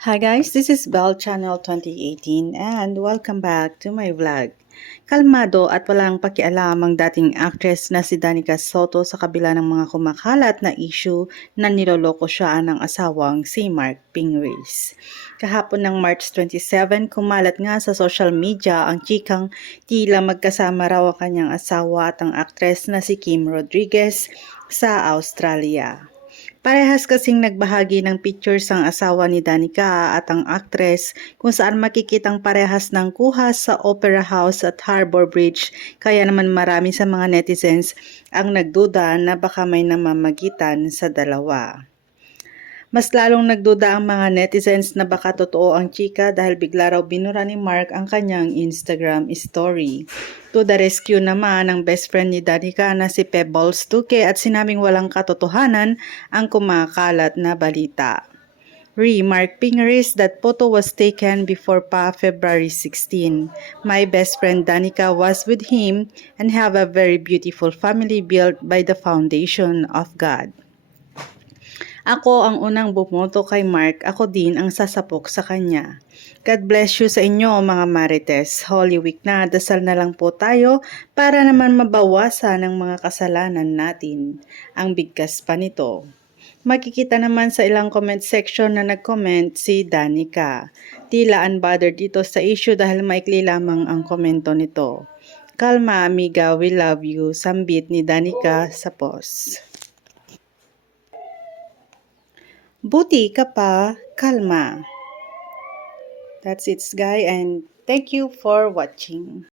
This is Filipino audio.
Hi guys, this is Bell Channel 2018 and welcome back to my vlog. Kalmado at walang pakialam ang dating actress na si Danica Soto sa kabila ng mga kumakalat na issue na niloloko siya ng asawang si Mark Pingris. Kahapon ng March 27, kumalat nga sa social media ang chikang tila magkasama raw ang kanyang asawa at ang actress na si Kim Rodriguez sa Australia. Parehas kasing nagbahagi ng pictures ang asawa ni Danica at ang actress kung saan makikitang parehas ng kuha sa Opera House at Harbor Bridge kaya naman marami sa mga netizens ang nagduda na baka may namamagitan sa dalawa. Mas lalong nagduda ang mga netizens na baka totoo ang chika dahil bigla raw binura ni Mark ang kanyang Instagram story. To the rescue naman ang best friend ni Danica na si Pebbles Duque at sinabing walang katotohanan ang kumakalat na balita. Remark Pingeris that photo was taken before pa February 16. My best friend Danica was with him and have a very beautiful family built by the foundation of God. Ako ang unang bumoto kay Mark, ako din ang sasapok sa kanya. God bless you sa inyo mga Marites. Holy Week na, dasal na lang po tayo para naman mabawasan ang mga kasalanan natin. Ang bigkas pa nito. Makikita naman sa ilang comment section na nag-comment si Danica. Tila unbothered dito sa issue dahil maikli lamang ang komento nito. Kalma amiga, we love you. Sambit ni Danica sa post. Buti ka pa, kalma. That's it, guys, and thank you for watching.